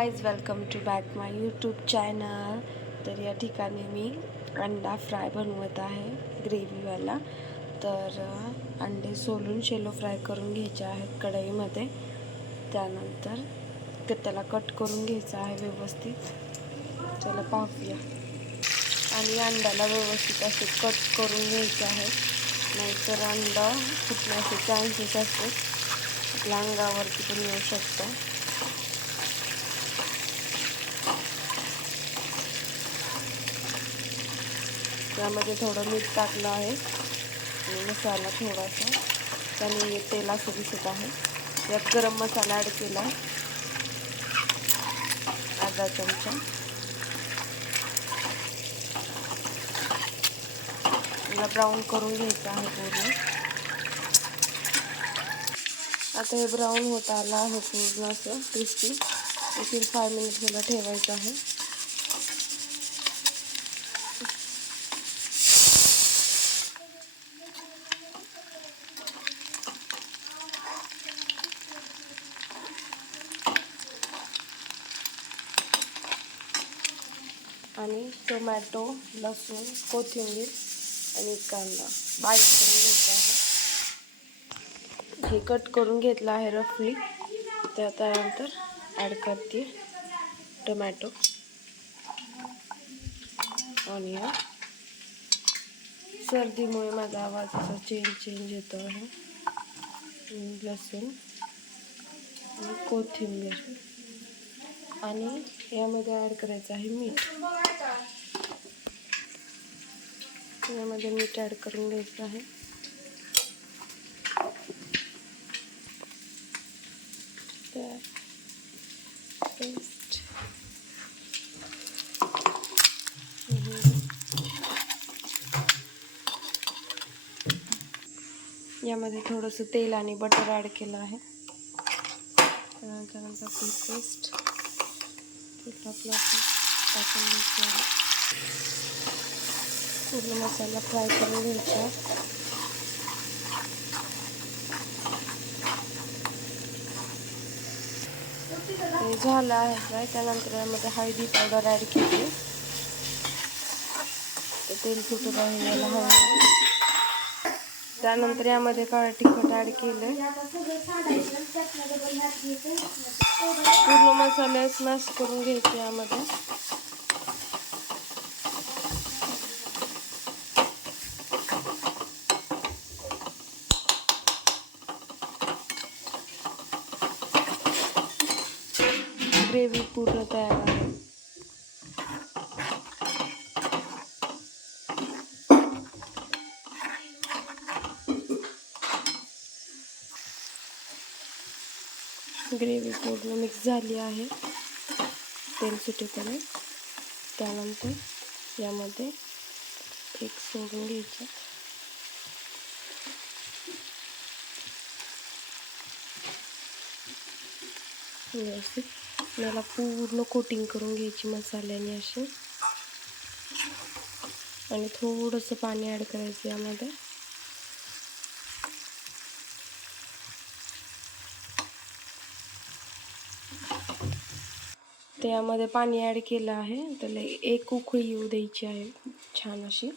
Guys, welcome to back my YouTube channel. तर या ठिकाणी मी अंडा फ्राय बनवत आहे ग्रेव्हीवाला. तर अंडे सोलून शेलो फ्राय करून घ्यायचे आहेत कढईमध्ये. त्यानंतर त्याला कट करून घ्यायचं आहे व्यवस्थित. चला पाहूया. आणि अंड्याला व्यवस्थित असे कट करून घ्यायचे आहे, नाहीतर अंडा फुटण्याचे चान्सेस असतात. आपल्या अंगावरती पण येऊ शकतं. त्यामध्ये थोडं मीठ टाकलं आहे आणि मसाला थोडासा, त्याने तेल असं दिसत आहे. यात गरम मसाला ॲड केला आहे अर्धा चमचा. याला ब्राऊन करून घ्यायचं आहे पूर्ण. आता हे ब्राऊन होत आलं आहे पूर्ण असं क्रिस्पी. 5 मिनिट याला ठेवायचं आहे. आणि टोमॅटो, लसूण, कोथिंबीर आणि कांदा बारीक करून घ्यायचा आहे. हे कट करून घेतलं आहे रफली. त्यानंतर ॲड करते टोमॅटो, ऑनियन. सर्दीमुळे माझा आवाज असा चेंज येतो आहे. लसूण आणि कोथिंबीर आणि यामध्ये ॲड करायचं आहे मीठ. यामध्ये मीठ ॲड करून घ्यायचं आहे. पेस्ट यामध्ये थोडंसं तेल आणि बटर ॲड केलं आहे. त्यानंतर आपली पेस्ट टाकून घ्यायची आहे. पूर्ण मसाला फ्राय करून घ्यायचा. हे झालं आहे फ्राय. त्यानंतर यामध्ये हळदी पावडर ॲड केली. तेल सुटत आहे याला हळद. त्यानंतर यामध्ये काळं तिखट ॲड केलं. पूर्ण मसाले स्मॅश करून घ्यायचे यामध्ये. ग्रेव्ही पूर्ण तयार आहे. ग्रेव्ही पूर्ण मिक्स झाली आहे तेल सुटेपर्यंत. त्यानंतर यामध्ये एक सोडून घ्यायचं. व्यवस्थित याला पूर्ण कोटिंग करून घ्यायची मसाल्याने अशी. आणि थोडंसं पाणी ॲड करायचं यामध्ये. त्यामध्ये पाणी ॲड केलं आहे. त्याला एक उकळी येऊ द्यायची आहे छान अशी.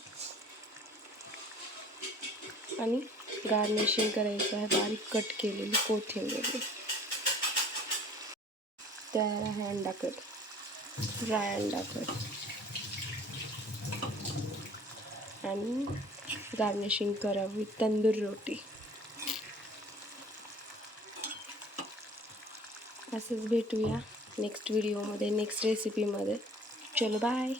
आणि गार्निशिंग करायचं आहे बारीक कट केलेली कोथिंबीर. तयार आहे अंडा कट, ड्राय अंडा कट. आणि गार्निशिंग करावी तंदूर रोटी. असंच भेटूया नेक्स्ट व्हिडिओमध्ये, नेक्स्ट रेसिपीमध्ये. चलो बाय.